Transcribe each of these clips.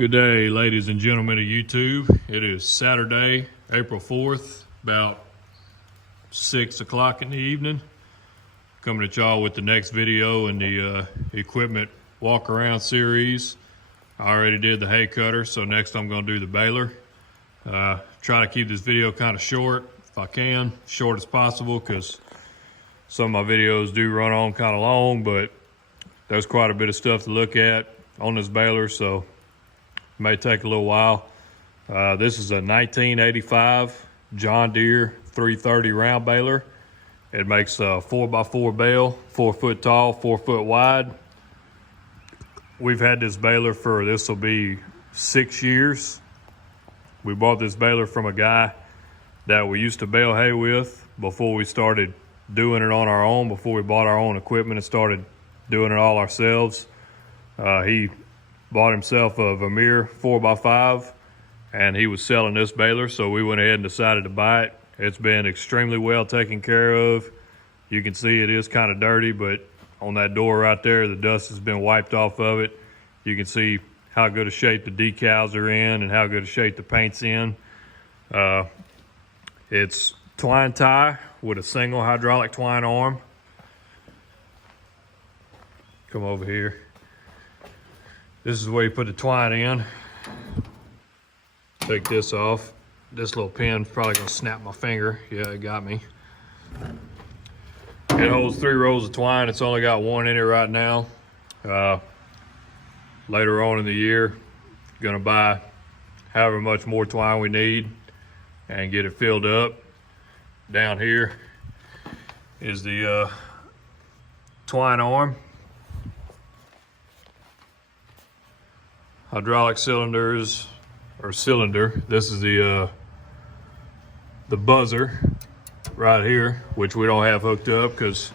Good day, ladies and gentlemen of YouTube. It is Saturday, April 4th, about 6 o'clock in the evening. Coming at y'all with the next video in the equipment walk around series. I already did the hay cutter, so next I'm gonna do the baler. Try to keep this video kind of short, if I can, short as possible, because some of my videos do run on kind of long, but there's quite a bit of stuff to look at on this baler, so may take a little while. This is a 1985 John Deere 330 round baler. It makes a 4x4 bale, 4 foot tall, 4 foot wide. We've had this baler for, this will be 6 years. We bought this baler from a guy that we used to bale hay with before we started doing it on our own, before we bought our own equipment and started doing it all ourselves. He bought himself a Vermeer 4x5 and he was selling this baler, so we went ahead and decided to buy it. It's been extremely well taken care of. You can see it is kind of dirty, but on that door right there, the dust has been wiped off of it. You can see how good a shape the decals are in and how good a shape the paint's in. It's twine tie with a single hydraulic twine arm. Come over here. This is where you put the twine in. Take this off. This little pin's probably gonna snap my finger. Yeah, it got me. It holds 3 rows of twine. It's only got 1 in it right now. Later on in the year, gonna buy however much more twine we need and get it filled up. Down here is the twine arm. Hydraulic cylinders, or cylinder. This is the buzzer right here, which we don't have hooked up because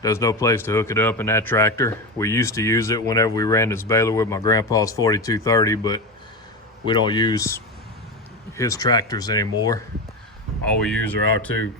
there's no place to hook it up in that tractor. We used to use it whenever we ran this baler with my grandpa's 4230, but we don't use his tractors anymore. All we use are our two,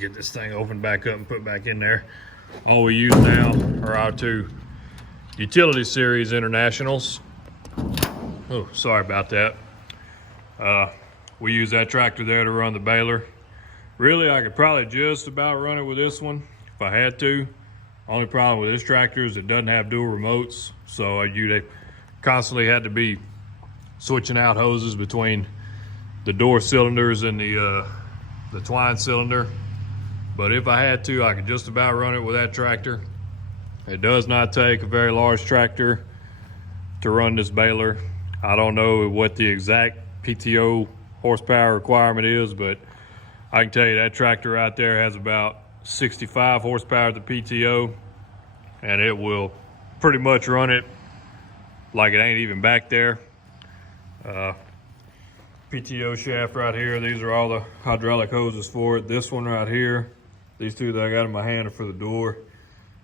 get this thing opened back up and put back in there. All we use now are our two Utility Series Internationals. Oh, sorry about that. We use that tractor there to run the baler. Really, I could probably just about run it with this one if I had to. Only problem with this tractor is it doesn't have dual remotes, so you'd constantly had to be switching out hoses between the door cylinders and the twine cylinder. But if I had to, I could just about run it with that tractor. It does not take a very large tractor to run this baler. I don't know what the exact PTO horsepower requirement is, but I can tell you that tractor right there has about 65 horsepower at the PTO, and it will pretty much run it like it ain't even back there. PTO shaft right here, these are all the hydraulic hoses for it. This one right here, these two that I got in my hand are for the door,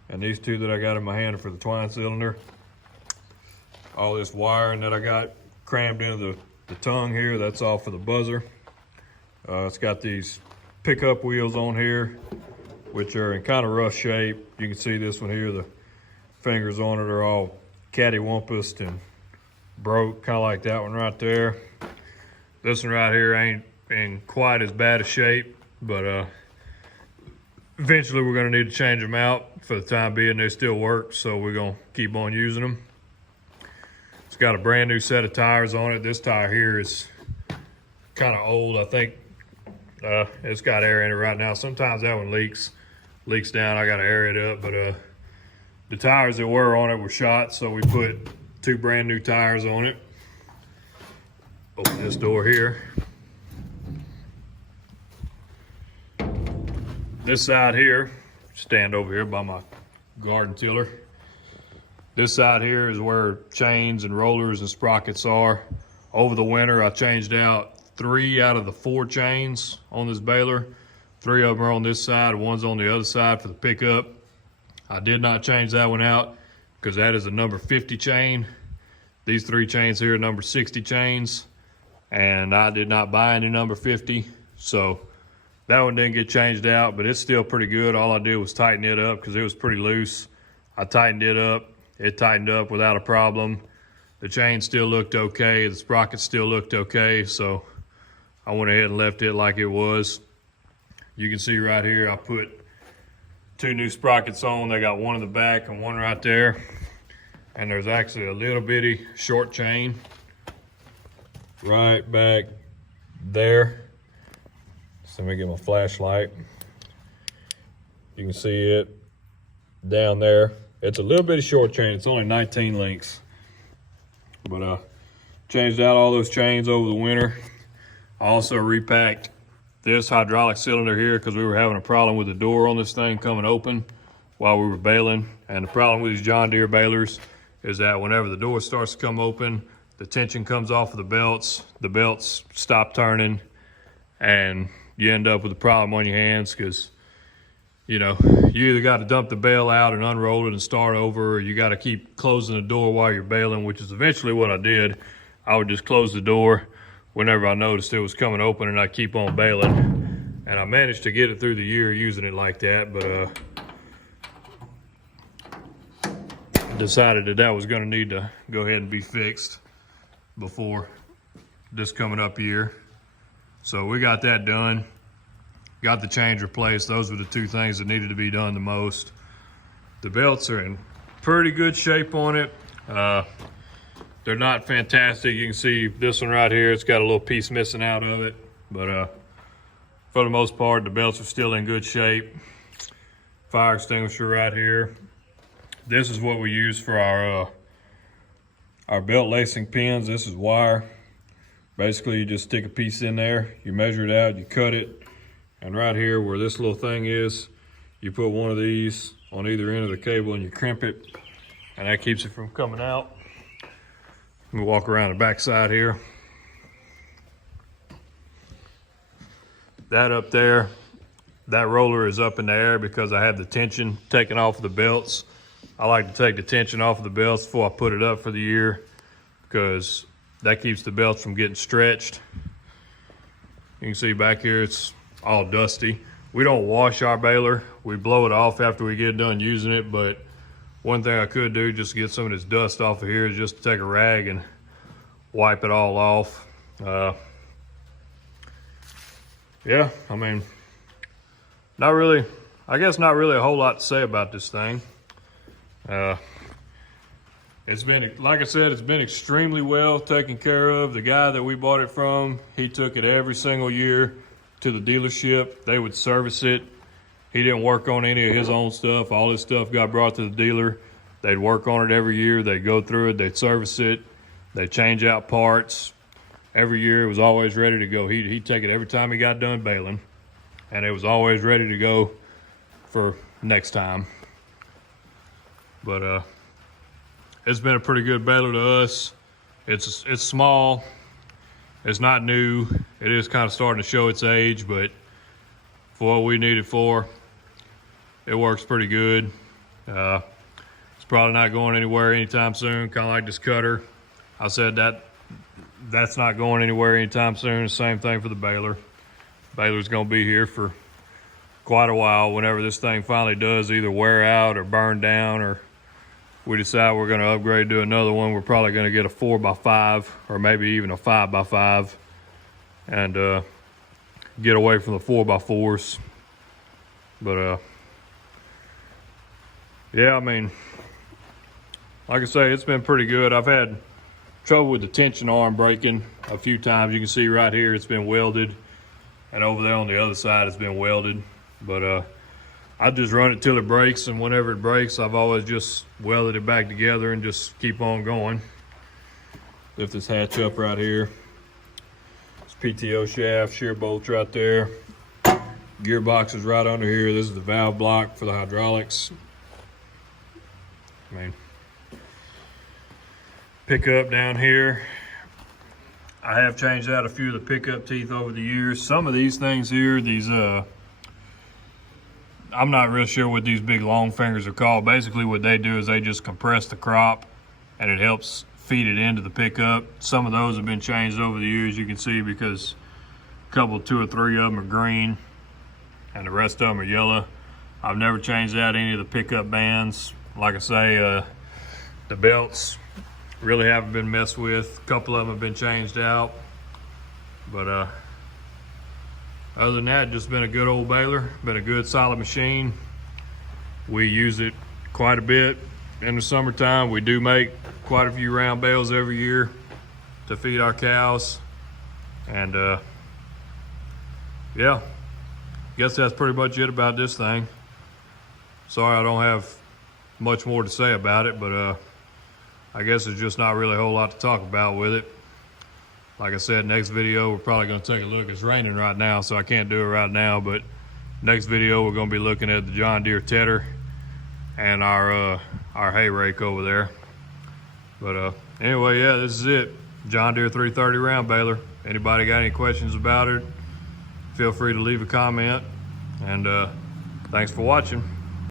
and these two that I got in my hand are for the twine cylinder. All this wiring that I got crammed into the tongue here, that's all for the buzzer. It's got these pickup wheels on here, which are in kind of rough shape. You can see this one here, the fingers on it are all cattywampused and broke, kind of like that one right there. This one right here ain't in quite as bad a shape, but eventually we're gonna need to change them out. For the time being, they still work, so we're gonna keep on using them. It's got a brand new set of tires on it. This tire here is kind of old. I think it's got air in it right now. Sometimes that one leaks down. I got to air it up, but the tires that were on it were shot, so we put 2 brand new tires on it. Open this door here. This side here, stand over here by my garden tiller. This side here is where chains and rollers and sprockets are. Over the winter, I changed out 3 out of the 4 chains on this baler. 3 of them are on this side, 1's on the other side for the pickup. I did not change that one out because that is a number 50 chain. These 3 chains here are number 60 chains, and I did not buy any number 50, so that one didn't get changed out, but it's still pretty good. All I did was tighten it up because it was pretty loose. I tightened it up. It tightened up without a problem. The chain still looked okay. The sprocket still looked okay. So I went ahead and left it like it was. You can see right here, I put 2 new sprockets on. They got one in the back and one right there. And there's actually a little bitty short chain right back there. So let me get my flashlight. You can see it down there. It's a little bit of short chain. It's only 19 links. But changed out all those chains over the winter. I also repacked this hydraulic cylinder here because we were having a problem with the door on this thing coming open while we were baling. And the problem with these John Deere balers is that whenever the door starts to come open, the tension comes off of the belts stop turning, and you end up with a problem on your hands because, you know, you either got to dump the bale out and unroll it and start over, or you got to keep closing the door while you're baling, which is eventually what I did. I would just close the door whenever I noticed it was coming open, and I'd keep on baling. And I managed to get it through the year using it like that, but decided that was going to need to go ahead and be fixed before this coming up year. So we got that done. Got the change replaced. Those were the 2 things that needed to be done the most. The belts are in pretty good shape on it. They're not fantastic. You can see this one right here, it's got a little piece missing out of it. But for the most part, the belts are still in good shape. Fire extinguisher right here. This is what we use for our belt lacing pins. This is wire. Basically, you just stick a piece in there, you measure it out, you cut it, and right here where this little thing is, you put one of these on either end of the cable and you crimp it, and that keeps it from coming out. Let me walk around the back side here. That up there, that roller is up in the air because I have the tension taken off of the belts. I like to take the tension off of the belts before I put it up for the year because that keeps the belts from getting stretched. You can see back here, it's all dusty. We don't wash our baler. We blow it off after we get done using it, but one thing I could do just to get some of this dust off of here is just to take a rag and wipe it all off. Yeah, I mean, not really a whole lot to say about this thing. It's been, like I said, it's been extremely well taken care of. The guy that we bought it from, he took it every single year to the dealership. They would service it. He didn't work on any of his own stuff. All his stuff got brought to the dealer. They'd work on it every year. They'd go through it. They'd service it. They'd change out parts. Every year it was always ready to go. He'd take it every time he got done baling, and it was always ready to go for next time. But it's been a pretty good baler to us. It's small. It's not new. It is kind of starting to show its age, but for what we need it for, it works pretty good. It's probably not going anywhere anytime soon, kind of like this cutter. I said that's not going anywhere anytime soon. Same thing for the baler. Baler's gonna be here for quite a while. Whenever this thing finally does either wear out or burn down, or we decide we're gonna upgrade to another one, we're probably gonna get a 4x5 or maybe even a 5x5 and get away from the 4x4s. But yeah, I mean, like I say, it's been pretty good. I've had trouble with the tension arm breaking a few times. You can see right here it's been welded, and over there on the other side it's been welded. But I just run it till it breaks, and whenever it breaks, I've always just welded it back together and just keep on going. Lift this hatch up right here. It's PTO shaft, shear bolts right there. Gearbox is right under here. This is the valve block for the hydraulics. I mean, pickup down here. I have changed out a few of the pickup teeth over the years. Some of these things here, these I'm not real sure what these big long fingers are called. Basically what they do is they just compress the crop and it helps feed it into the pickup. Some of those have been changed over the years, you can see, because a couple, 2 or 3 of them are green and the rest of them are yellow. I've never changed out any of the pickup bands. Like I say, the belts really haven't been messed with. A couple of them have been changed out, but other than that, just been a good old baler, been a good solid machine. We use it quite a bit in the summertime. We do make quite a few round bales every year to feed our cows. And yeah, guess that's pretty much it about this thing. Sorry I don't have much more to say about it, but I guess there's just not really a whole lot to talk about with it. Like I said, next video we're probably going to take a look. It's raining right now, so I can't do it right now, but next video we're going to be looking at the John Deere tedder and our hay rake over there. But anyway, yeah, this is it. John Deere 330 round baler. Anybody got any questions about it, feel free to leave a comment, and thanks for watching.